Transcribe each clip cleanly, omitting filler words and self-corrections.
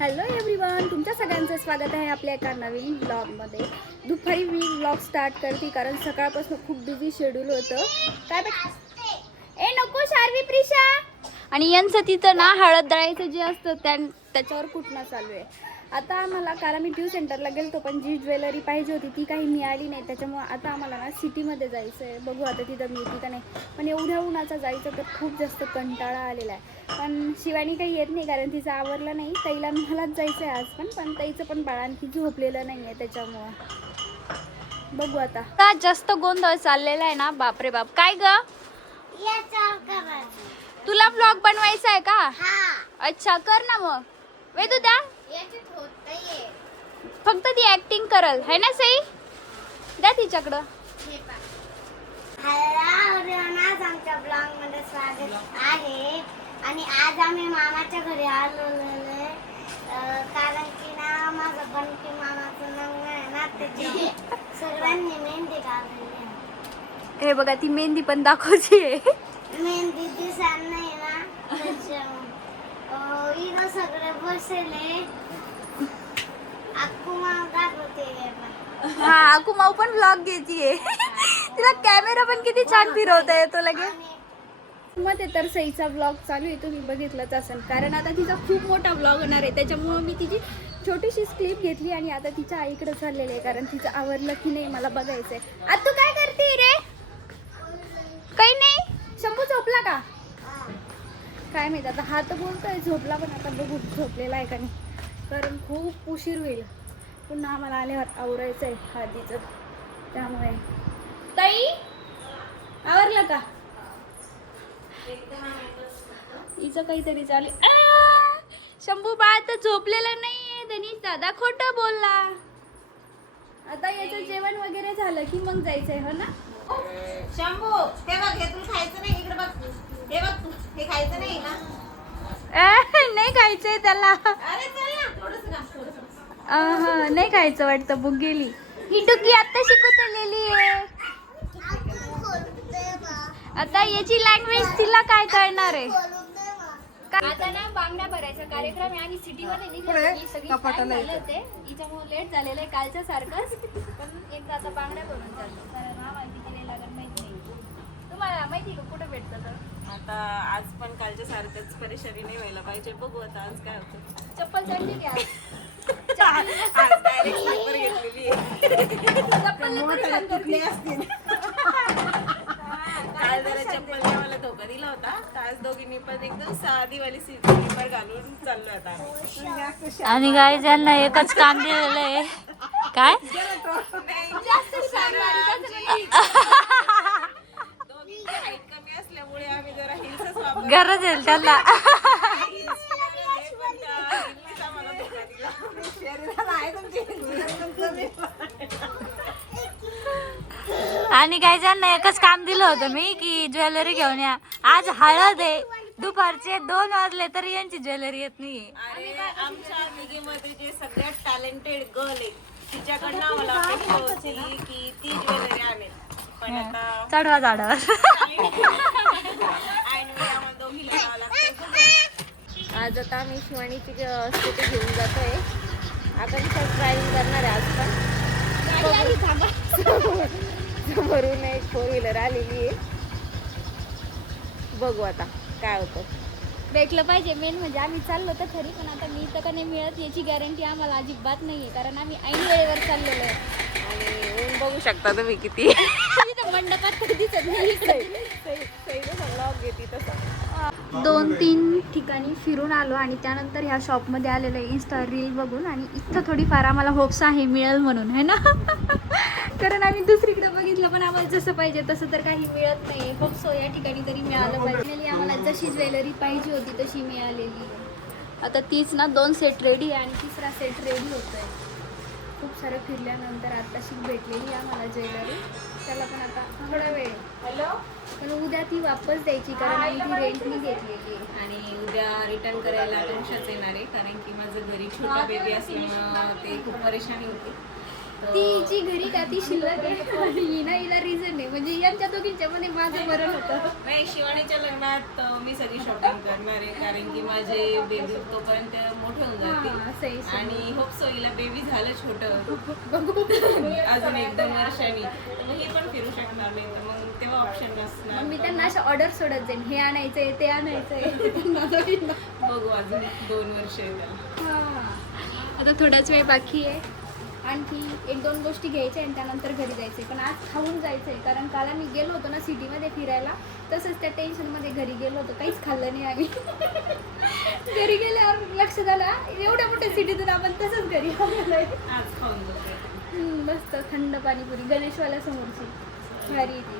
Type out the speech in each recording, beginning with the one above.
Hello everyone, तुमच्या सगळ्यांचं स्वागत आहे आपल्या एका नवीन ब्लॉगमध्ये. दुपारी मी ब्लॉग स्टार्ट करते कारण सकाळपासून खूप बिझी शेड्यूल होतं. काय ए नको शार्वी प्रिशा. आणि यांचं तिथं ना हळद दळायचं जे असतं त्याच्यावर कुठणं चालू आहे. आता आम्हाला कारण मी ट्यू सेंटरला गेलतो पण जी ज्वेलरी पाहिजे होती ती काही मिळाली नाही. त्याच्यामुळे आता आम्हाला ना सिटीमध्ये जायचं आहे. बघू आता तिथं मिळते का नाही. पण एवढ्या उन्हाचा जायचं तर खूप जास्त कंटाळा आलेला आहे. पण शिवानी काही येत नाही कारण तिचं आवरलं नाही. ताईला मलाच जायचं आहे आज पण ताईचं पण बाळ आणखी झोपलेलं नाही आहे. त्याच्यामुळं बघू आता. जास्त गोंधळ चाललेला आहे ना. बापरे बाप. काय ग तुला ब्लॉग बनवायचा आहे का? अच्छा कर ना मग. वेदू द्या फक्त ती ऍक्टिंग करल है ना सई. द्या तिच्याकडं. आज आमच्या ब्लॉग मध्ये स्वागत आहे. आणि आज आम्ही मामाच्या घरी आलेलो आहे कारण की ना माझं बनकी मामाचं लग्न आहे ना त्याची सर्वांनी मेहंदी काढली. हे बघा ती मेहंदी पण दाखवची आहे. मेहंदी दिसणार नाही ना इथं सगळे बसले. अक्कू माव दाखवते. हा अक्कू माऊ पण ब्लॉग घेतीये. तिला कॅमेरा पण किती छान फिरवता येतो लगे. मध्ये तर सईचा ब्लॉग चालू आहे तुम्ही बघितलंच असेल कारण आता तिचा खूप मोठा ब्लॉग होणार आहे. त्याच्यामुळं मी तिची छोटीशी क्लिप घेतली आणि आता तिच्या आईकडे चाललेली आहे कारण तिचं आवरलं की नाही मला बघायचंय. आता तू काय करते रे? काही नाही. शंभू झोपला का काय माहित. आता हा तर बोलतोय झोपला पण आता बघू झोपलेला आहे का नाही कारण खूप उशीर होईल. पुन्हा आम्हाला आल्यावर आवरायचं आहे हळदीचं. त्यामुळे ताई आवरलं का? हिचं काहीतरी चालू. शंभू बाळ तर झोपलेला नाहीये. दनीश दादा खोटं बोलला. आता याचं जेवण वगैरे झालं की मग जायचंय हो ना. शंभू हे बघ हे तुला खायचं नाही. इकडे बघ हे बघ तू हे खायचं नाही ना. नाही खायचंय त्याला. अरे चल ना थोडंसं खा थोडंसं. नाही खायचं वाटतं. बुक गेली ही डुगी आता शिकवलेली आहे. आता याची लँग्वेज तिला काय कळणार आहे. आता ना बांगड्या भरायचा कार्यक्रम आहे आणि सिटीमध्ये निघाले सगळी झाले होते. हिच्यामुळे लेट झालेलं आहे कालच्या सारखंच. पण एकदा आता बांगड्या भरून जातो कारण हा माहिती किती लागत माहिती नाही. तुम्हाला माहिती का कुठं भेटतं तर. आता आज पण कालच्या सारखंच परेशानी नाही व्हायला पाहिजे. बघू आता आज काय होतं. चप्पल चढली की आज डायरेक्ट स्लीपर घेतलेली आहे. चप्पल असतील काल जरा चप्पलने मला धोका दिला होता तर आज दोघींनी पण एकदम साधीवाली स्लीपर घालून चाललो आता आम्ही. आणि काय ज्यांना एकच काम दिलेलं आहे काय दोघींची हाईट कमी असल्यामुळे आम्ही जरा हिल्सच वापरतो. गरज आहे त्यांना. आणि काय ज्यांना एकच काम दिलं होतं मी की ज्वेलरी घेऊन या. आज हळद आहे. दुपारचे 2 वाजले तरी यांची ज्वेलरी येत नाहीये. अरे आमच्या मुलीमध्ये जे सगळ्यात टॅलेंटेड गर्ल आहे तिच्याकडनं आम्हाला अपेक्षा होती की ती ज्वेलरी आणेल. पण आता चढवा झाडावर. आज आता आम्ही शिवानीची स्कूटी घेऊन जातोय. आता तिथं ड्रायव्हिंग करणार आहे आज पण. समोरून एक 4 व्हीलर आलेली आहे. बघू आता काय होतं. भेटलं पाहिजे मेन म्हणजे आम्ही चाललो तर खरी पण आता मी तर का नाही मिळत याची गॅरंटी आम्हाला अजिबात नाही आहे कारण आम्ही ऐन वेळेवर चाललेलो आहे. आणि ऊन बघू शकता तुम्ही किती. मंडपात कधी दिसत नाही. ब्लॉग घेते तसा 2-3 ठिकाणी फिरून आलो आणि त्यानंतर ह्या शॉपमध्ये आलेलं आहे इन्स्टा रील बघून. आणि इथं थोडीफार आम्हाला होप्स आहे मिळेल म्हणून है ना. कारण आम्ही दुसरीकडे बघितलं पण आम्हाला जसं पाहिजे तसं तर काही मिळत नाही. होप्स या ठिकाणी तरी मिळालं पाहिजे. आम्हाला जशी ज्वेलरी पाहिजे होती तशी मिळालेली. आता तीच ना 2 सेट रेडी आहे आणि तिसरा सेट रेडी होत आहे. खूप सारं फिरल्यानंतर आत्ताशी भेटलेली आम्हाला ज्वेलरी. त्याला पण आता थोडा वेळ हॅलो पण उद्या ती वापस द्यायची कारण आम्ही ती रेंटनी घेतलेली आहे. आणि उद्या रिटर्न करायला तुमच्याच येणार आहे कारण की माझं घरी छोटा बेबी असल्यामुळं ते खूप परेशानी होती. ती जी घरी का ती शिल्लक आहे आणि हिला रिझन आहे, म्हणजे यांच्या दोघींच्या मध्ये माझं मरण होतं. नाही, शिवानीच्या लग्नात मी सगळी शॉपिंग करणार आहे, कारण की माझे बेबी तोपर्यंत मोठे होऊन हा, सही, जाते सही. आणि होप सो हिला बेबी झालं छोटं बघू. अजून 1-2 वर्षांनी, तर मग ही पण फिरू शकणार नाही, तर मग तेव्हा ऑप्शन मग नसणार. मी त्यांना अशा ऑर्डर सोडत जाईन, हे आणायचंय ते आणायचंय त्यांना दोघींना. बघू, अजून 2 वर्ष आहे त्याला. हा. आता थोडाच वेळ बाकी आहे, आणखी 1-2 गोष्टी घ्यायच्या आणि त्यानंतर घरी जायचंय. पण आज खाऊन जायचंय, कारण काल आम्ही गेलो होतो ना सिटीमध्ये फिरायला, तसंच त्या टेन्शनमध्ये घरी गेलो होतो, काहीच खाल्लं नाही आम्ही. घरी गेल्यावर लक्षात आलं एवढ्या मोठ्या सिटीतून आपण तसंच घरी आलोय. आज खाऊन जाते. मस्त थंड पाणीपुरी गणेशवाल्या समोरची भारी ती.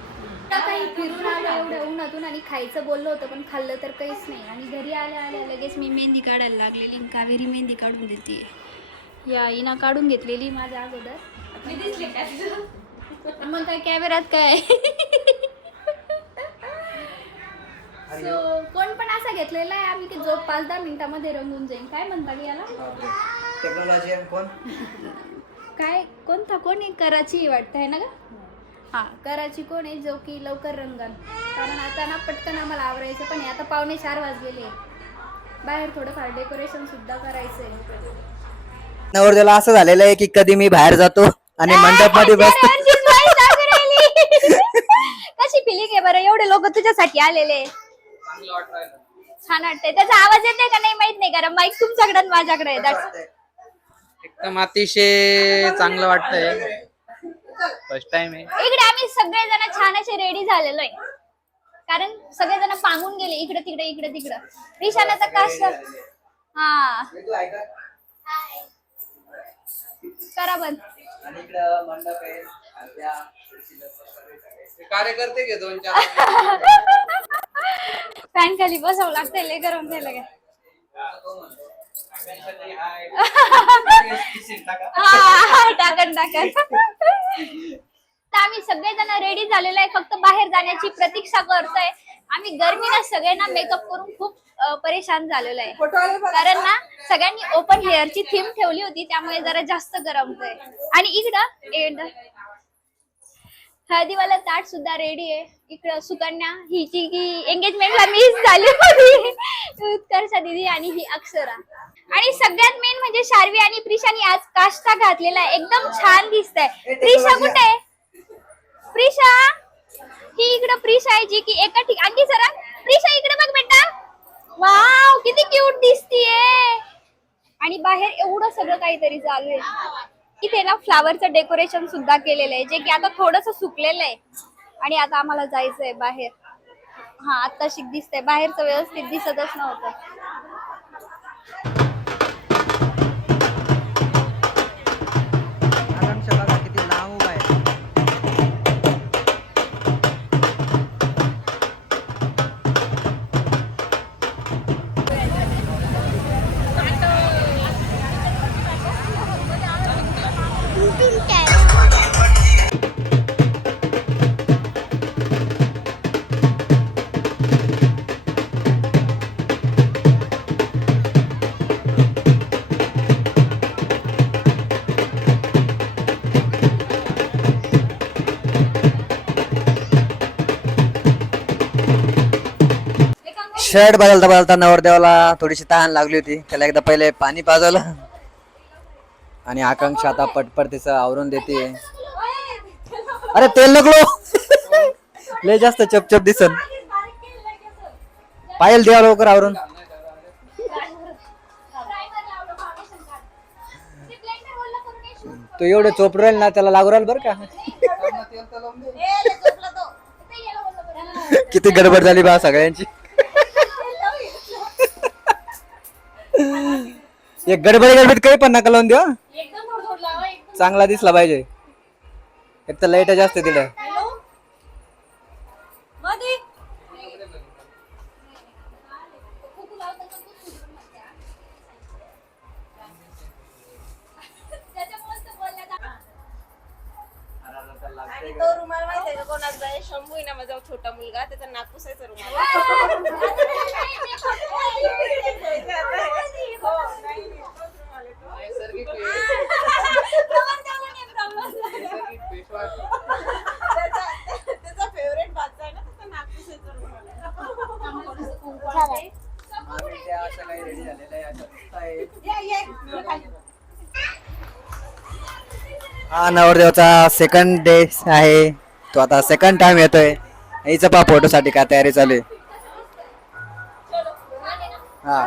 आता काही फिरून आलो एवढ्या उन्हातून आणि खायचं बोललो होतं, पण खाल्लं तर काहीच नाही. आणि घरी आल्या आल्या लगेच मी मेहंदी काढायला लागलेली. कावेरी मेहंदी काढून देते, या हिना काढून घेतलेली माझ्या अगोदर. मग काय कॅमेऱ्यात काय. सो कोण पण असा घेतलेला आहे आम्ही की जो 5-10 मिनिटामध्ये रंगून जाईल. काय म्हणतात याला, टेक्नॉलॉजी कोण काय कोणता कोण आहे, कराची वाटतं आहे ना ग. हां, कराची कोण आहे जो की लवकर रंगन, कारण आता ना पटकन आम्हाला आवरायचं पण आहे. आता 3:45 वाजलेले, बाहेर थोडंफार डेकोरेशन सुद्धा करायचं आहे. नवरदेवाला असं झालेलं आहे की कधी मी बाहेर जातो आणि मंडप मध्ये बसतो. कशी फिलिंग आहे बरं, एवढे लोक तुझ्यासाठी आलेले. छान वाटतंय. त्याचा आवाज येते का नाही माहित नाही, कारण माईक तुमच्याकडे आणि माझ्याकडे आहे. एकदम अतिशय चांगलं वाटतंय, फर्स्ट टाइम आहे. इकडे आम्ही सगळेजण छान असे रेडी झालेलो आहे, कारण सगळेजण पांगून गेले इकडे तिकडे इकडे तिकडं. रिशाला तर काश हा करा बंद. कार्यकर्ते घे 2-4. फॅन खाली बसावं लागतंय, लय गरम झालं काय. टाकन टाकन. तर आम्ही सगळेजण रेडी झालेलो आहे, फक्त बाहेर जाण्याची प्रतीक्षा करतोय. आम्ही गर्मीला सगळ्यांना मेकअप करून खूप परेशान झालेलो आहे, कारण ना सगळ्यांनी ओपन हेअरची थीम ठेवली होती, त्यामुळे जरा जास्त गरमतोय. आणि इकडं हळदीवाला ताट सुद्धा रेडी आहे. इकडं सुकन्या हिची की एंगेजमेंटला मिस झाली होती, उत्कर्षा दिदी आणि ही अक्षरा. आणि सगळ्यात मेन म्हणजे शार्वी आणि प्रिशानी आज काष्टा घातलेला आहे, एकदम छान दिसतंय. प्रिशा कुठे आहे, प्रिशा ही इकडं प्रिशा आहे जी की एका ठिकाणी. आणखी जरा प्रिशा इकडे बघ बेटा, वाव किती क्यूट दिसतीये. आणि बाहेर एवढं सगळं काहीतरी चालू आहे. इथे ना फ्लावरचं डेकोरेशन सुद्धा केलेलं आहे, जे की आता थोडंसं सुकलेलं आहे. आणि आता आम्हाला जायचंय बाहेर. हा आता शिक दिसतंय, बाहेरचं व्यवस्थित दिसतच नव्हतं. आकांक्षा बघा किती लांब उभा आहे. शर्ट बदलता बदलता नवरदेवाला थोडीशी तहान लागली होती, त्याला एकदा पहिले पाणी पाजवलं आणि आकांक्षा आता पटपट तिचं आवरून देते. अरे तेल नको लय जास्त चपचप दिसन. पायल द्या लवकर आवरून. तो एवढं चोपड राहील ना, त्याला लागू राहील बरं का. किती गडबड झाली बा सगळ्यांची. एक गडबडीत काही पण नका लावून देऊ, चांगला दिसला पाहिजे. एक तर लाईट जास्त तिला. आणि तो रुमाल माहितीये का कोणाचा आहे? शंभू आहे ना माझा छोटा मुलगा, त्याचा नाक पुसायचा रुमाल. हा नवरदेवचा सेकंड डे आहे. तो आता सेकंड टाइम येतोय. हिचं पहा फोटो साठी काय तयारी चालू आहे. हा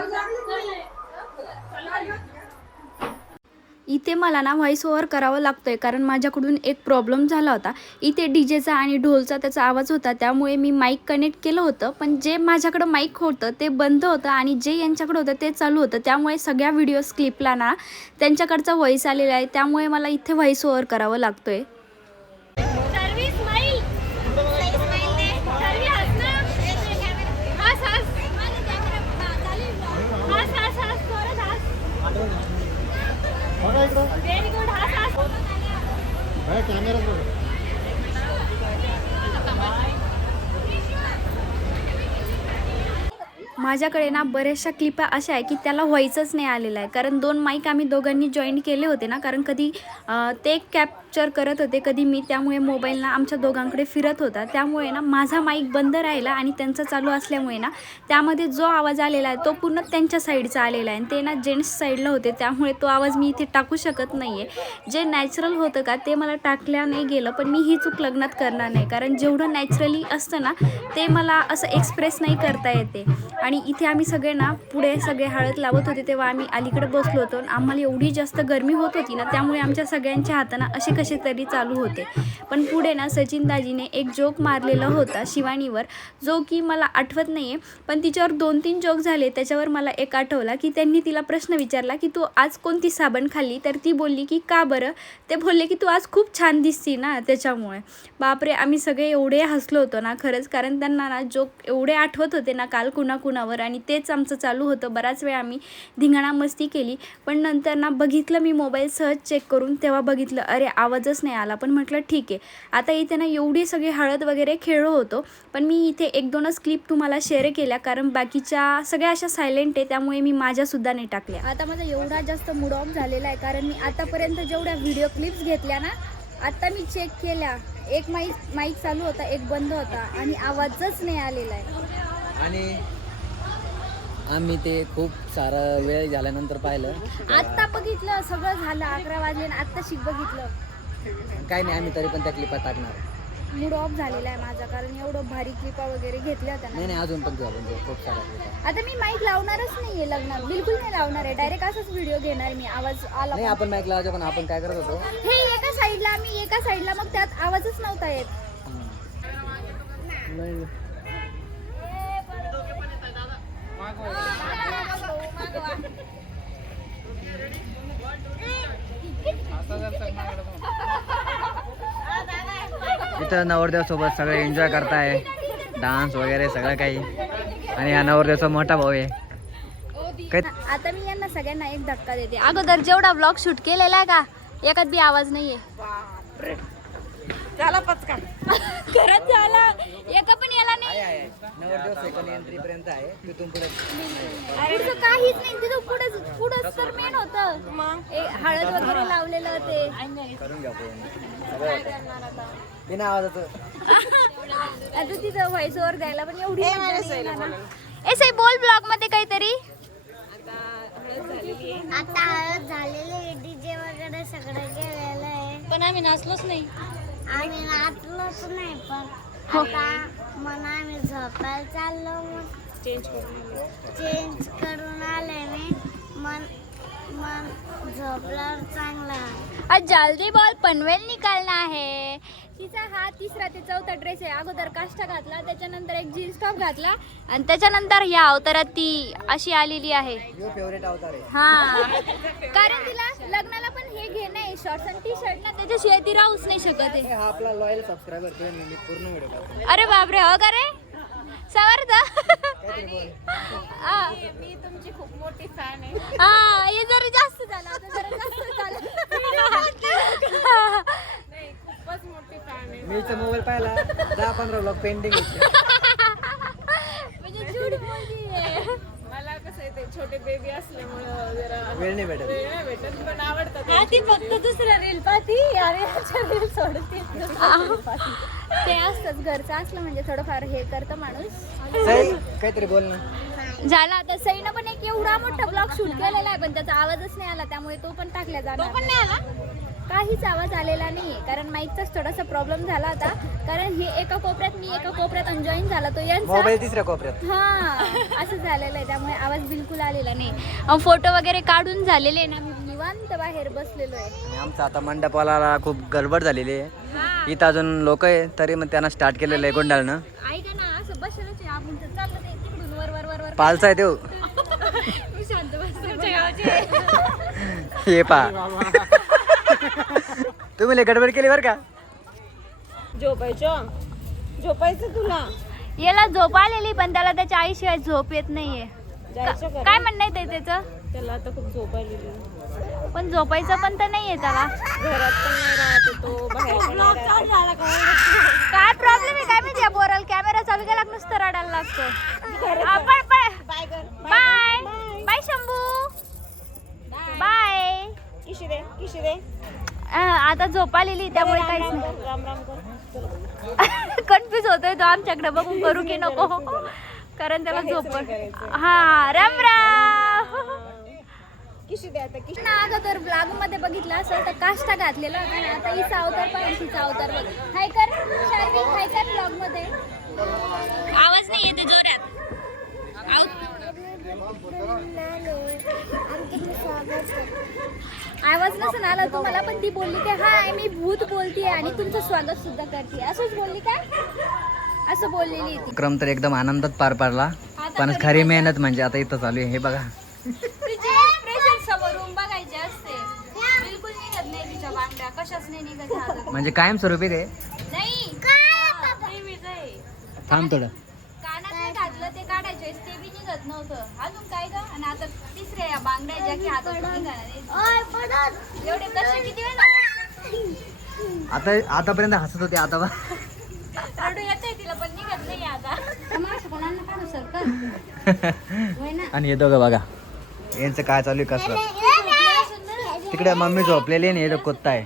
इथे मला ना व्हॉइस ओव्हर करावं लागतोय कारण माझ्याकडून एक प्रॉब्लेम झाला होता. इथे डीजेचा आणि ढोलचा त्याचा आवाज होता, त्यामुळे मी माईक कनेक्ट केलं होतं, पण जे माझ्याकडं माईक होतं ते बंद होतं आणि जे यांच्याकडं होतं ते चालू होतं. त्यामुळे सगळ्या व्हिडिओज क्लिपला ना त्यांच्याकडचा व्हॉइस आलेला आहे, त्यामुळे मला इथे व्हॉइस ओव्हर करावं लागतोय. माझ्याकडे ना बऱ्याचशा क्लिपा अशा आहे की त्याला व्हायचंच नाही आलेलं आहे, कारण 2 माईक आम्ही दोघांनी जॉईन केले होते ना, कारण कधी ते कॅप्चर करत होते कधी मी, त्यामुळे मोबाईल ना आमच्या दोघांकडे फिरत होता. त्यामुळे ना माझा माईक बंद राहिला आणि त्यांचा चालू असल्यामुळे ना त्यामध्ये जो आवाज आलेला आहे तो पूर्ण त्यांच्या साईडचा आलेला आहे आणि ते ना जेंट्स साईडला होते, त्यामुळे तो आवाज मी इथे टाकू शकत नाही आहे. जे नॅचरल होतं का ते मला टाकल्या नाही गेलं, पण मी ही चूक लग्नात करणार नाही, कारण जेवढं नॅचरली असतं ना ते मला असं एक्सप्रेस नाही करता येते. आणि इथे आम्ही सगळे ना पुढे सगळे हळद लावत होते तेव्हा आम्ही अलीकडे बसलो होतो. आम्हाला एवढी जास्त गरमी होत होती ना, त्यामुळे आमच्या सगळ्यांच्या हाताना असे कसे तरी चालू होते. पण पुढे ना सचिन दाजीने एक जोक मारलेला होता शिवानीवर, जो की मला आठवत नाही आहे, पण तिच्यावर 2-3 जोक झाले. त्याच्यावर मला एक आठवला की त्यांनी तिला प्रश्न विचारला की तू आज कोणती साबण खाल्ली, तर ती बोलली की का बरं, ते बोलले की तू आज खूप छान दिसती ना त्याच्यामुळे. बापरे, आम्ही सगळे एवढे हसलो होतो ना खरंच, कारण त्यांना ना जोक एवढे आठवत होते ना काल कुणाकुणावर, आणि तेच आमचं चालू होतं. बराच वेळ आम्ही धिंगाणा मस्ती केली, पण नंतर ना बघितलं मी मोबाईल सहज चेक करून, तेव्हा बघितलं अरे आवाजच नाही आला. पण म्हटलं ठीक आहे, आता इथे ना एवढी सगळी हळद वगैरे खेळलो होतो, पण मी इथे 1-2च क्लिप तुम्हाला शेअर केल्या, कारण बाकीच्या सगळ्या अशा सायलेंट आहे, त्यामुळे मी माझ्यासुद्धा नाही टाकल्या. आता माझा एवढा जास्त मूड ऑफ झालेला आहे, कारण मी आतापर्यंत जेवढ्या व्हिडिओ क्लिप्स घेतल्या ना, आता मी चेक केल्या, एक माईक चालू होता, एक बंद होता आणि आवाजच नाही आलेला आहे. आणि आम्ही ते खूप सारा वेळ झाल्यानंतर पाहिलं. आत्ता बघितलं, सगळं झालं, 11 वाजले आणि आत्ता शिक बघितलं. काही नाही, आम्ही तरी पण त्या क्लिपात टाकणार. मूड ऑफ झालेला आहे माझा, कारण एवढं भारी क्लिपा वगैरे घेतल्या होत्या नाही ना. नाही, अजून पण घेऊ आपण खूप सारा क्लिपा. आता मी माईक लावणारच नाहीये लग्नात, बिलकुल नाही लावणार आहे. डायरेक्ट असंच व्हिडिओ घेणार मी, आवाज आला नाही आपण माईक लावायचो, पण आपण काय करत होतो, हे एका साईडला, मी एका साईडला, मग त्यात आवाजच नव्हता येत. इथं नवरदेव सोबत सगळे एन्जॉय करताय, डान्स वगैरे सगळं काही. आणि हा नवरदेवचा मोठा भाऊ आहे. आता मी यांना सगळ्यांना एक धक्का देते. अगोदर जेवढा ब्लॉग शूट केलेला आहे का, एकात बी आवाज नाहीये. झाला पचका. खरंच झाला, एका पण याला नाही. नवरदेव सेकंड एंट्री पर्यंत आहे, तिथून पुढे पुढचं काहीच नाही, तिथं पुढंच तर मेन होतं. हळद वगैरे लावलेलं ते. करून घ्या बिना आवाजाचं. आता तिथं व्हॉइस ओव्हर द्यायला पण एवढी ऐसे बोल ब्लॉग मध्ये काहीतरी. आता हळद झालेली, डीजे वगैरे सगळं केलेलं आहे, पण आम्ही नाचलोच नाही. आम्ही नाचलोच नाही, पण आता मग आम्ही झोपायला चाललो. मग चेंज करून आले मी, मन झोपल्यावर चांगला. आज जल्दी बोल, पनवेल निकालना है. तिचा हा 3रा ते 4था ड्रेस आहे. अगोदर काष्टा घातला, त्याच्यानंतर एक जीन्स टॉप घातला आणि त्याच्यानंतर या अवतारात ती अशी आलेली आहे. फेवरेट अवतार आहे. हा, कारण तिला लग्नाला पण हे घेणं आहे, शॉर्ट्स आणि टी शर्ट ना, त्याच्याशिवाय ती राहूच नाही शकत आहे. हा आपला लॉयल सबस्क्रायबर तो मी पूर्ण व्हिडिओ टाकतो. अरे बापरे, हो का रे सवारता. मी तुमची खूप मोठी फॅन आहे. हा, हे जरा जास्त झालं, आता जरा जास्त झालं. नाही, खूपच मोठी फॅन आहे. मीचा मोबाईल पाहिला 10-15 ब्लॉग पेंडिंग होते. म्हणजे झूठ बोलतीये. मला कसं आहे, ते छोटे बेबी असल्यामुळं जरा वेळ नाही भेटत. वेळ नाही भेटत, पण आवडतात. ती फक्त दुसरा रील पाहती, अरे रील सोडती. ते असतंच, घरचं असलं म्हणजे थोडंफार हे करतं माणूस. सई काहीतरी बोल ना. झाला आता सईनं पण एक एवढा मोठा ब्लॉग शूट केलेला आहे पण त्याचा आवाजच नाही आला त्यामुळे तो पण टाकला जाणार पण नाही आला काहीच आवाज आलेला नाहीये कारण माईकचाच थोडासा प्रॉब्लेम झाला होता कारण हे एका कोपऱ्यात मी एका कोपऱ्यात जॉईन झाला तो यांचा मोबाईल तिसऱ्या कोपऱ्यात. हा असं झालेलं आहे त्यामुळे आवाज बिलकुल आलेला नाही फोटो वगैरे काढून झालेले आहे ना मी निवांत बाहेर बसलेलो आहे आणि आमचा आता मंडपाला खूप गडबड झालेली आहे इथं अजून लोक आहे तरी मग त्यांना स्टार्ट केलेलं आहे गोंडाळनं ऐका ना असं बसलंच आहे आपण तर चाललं ते तिकडून वर वर वर वर पालचा आहे देऊ मी शांत बस तुमच्या गावचे हे पा तुम्ही लय गडबड केली बरं का झोपायचं तुला याला झोप आलेली पण त्याला त्याच्या आईशिवाय झोप येत नाहीये जायचं का? काय म्हणणं आहे त्याचं त्याला आता खूप झोप आलेली पण झोपायचं पण तर नाहीये त्याला घरात पण नाही राहते तो बाहेर पण नाही राहते. काय प्रॉब्लेम आहे काय माहिती पोराला कॅमेरा चालू केला की नुसतं रडायला लागतो आपण बाय कर बाय बाय शंभू बाय किशी दे आता झोप आलेली त्यामुळे काहीच नाही राम राम कर कन्फ्युज होतोय तो आमच्याकडे बघून करू की नको कारण त्याला झोप हा राम राम किशी दे आता किशी अगोदर ब्लॉग मध्ये बघितलं असेल तर काष्टा घातलेला होता आणि आता हिचा अवतार पण तिचा अवतार बघ हाय कर शार्विक हाय कर ब्लॉग मध्ये आवाज नाही येते जोरात आवाज नसून आला तुम्हाला पण ती बोलली की हाय मी भूत बोलतीये आणि तुमचं स्वागत सुद्धा करते असंच बोलली काय असं बोललेली ती क्रम तर एकदम आनंदात पार पडला पण खरी मेहनत म्हणजे आता इथं चालू आहे हे बघा तिचे एक्सप्रेशन समोरून बघायचे असते बिलकुल निघत नाही तिच्या बांगड्या कशाच नाही निघत ह्या. म्हणजे कायमस्वरूपी ते नाही नेहमीच आहे थांब थोडं कानात नाही घातलं ते काढायचे ते बी निघत नव्हतं अजून काय ग आणि आता तिसऱ्या या बांगड्या ज्या की हातात निघाल्या एवढे कसे किती वेळ झाला? आता आतापर्यंत हसत होते आता बा रडू येते तिला पण निघत नाही आता काढू सर आणि हे दोघं बघा यांचं काय चालू आहे कसलं तिकडे मम्मी झोपलेली आहे आणि हे कुत्ता आहे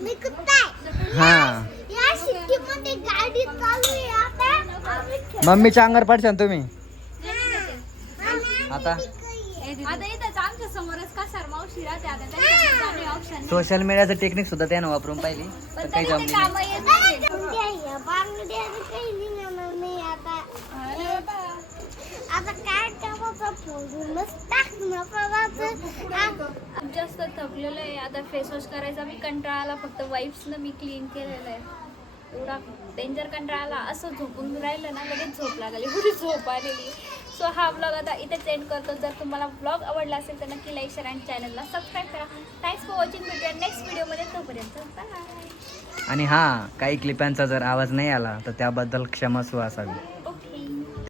मी कुत्ता आहे. हा या सिटीमध्ये गाडी चालू आहे आता आम्ही मम्मीच्या अंगावर पडशान तुम्ही आता आता इथंच आमच्या समोरच का सर मावशी राहते आता त्यांच्याकडे ऑप्शन नाही सोशल मीडियाचं टेक्निक सुद्धा त्यानं वापरून पाहिली तर पण काही तरी ते जमली कामं येत नाही. या बांगड्याचं काही निघणार नाही आता आता काय करायचं फोडूनच टाकणं करायचं जास्त थकलेलं आहे आता फेस वॉश करायचा मी कंटाळा आला फक्त वाईप्सनं मी क्लीन केलेलं आहे एवढा डेंजर कंटाळा आला असं झोपून राहिलं ना लगेच झोप लागली एवढी झोप आलेली सो हा ब्लॉग आता इथेच एंड करतो जर तुम्हाला ब्लॉग आवडला असेल तर नक्की लाईक शेअर आणि चॅनलला सबस्क्राईब करा थँक्स फॉर वॉचिंग भेटूया नेक्स्ट व्हिडिओमध्ये तोपर्यंत बाय आणि हा काही क्लिपांचा जर आवाज नाही आला तर त्याबद्दल क्षमस्व असावी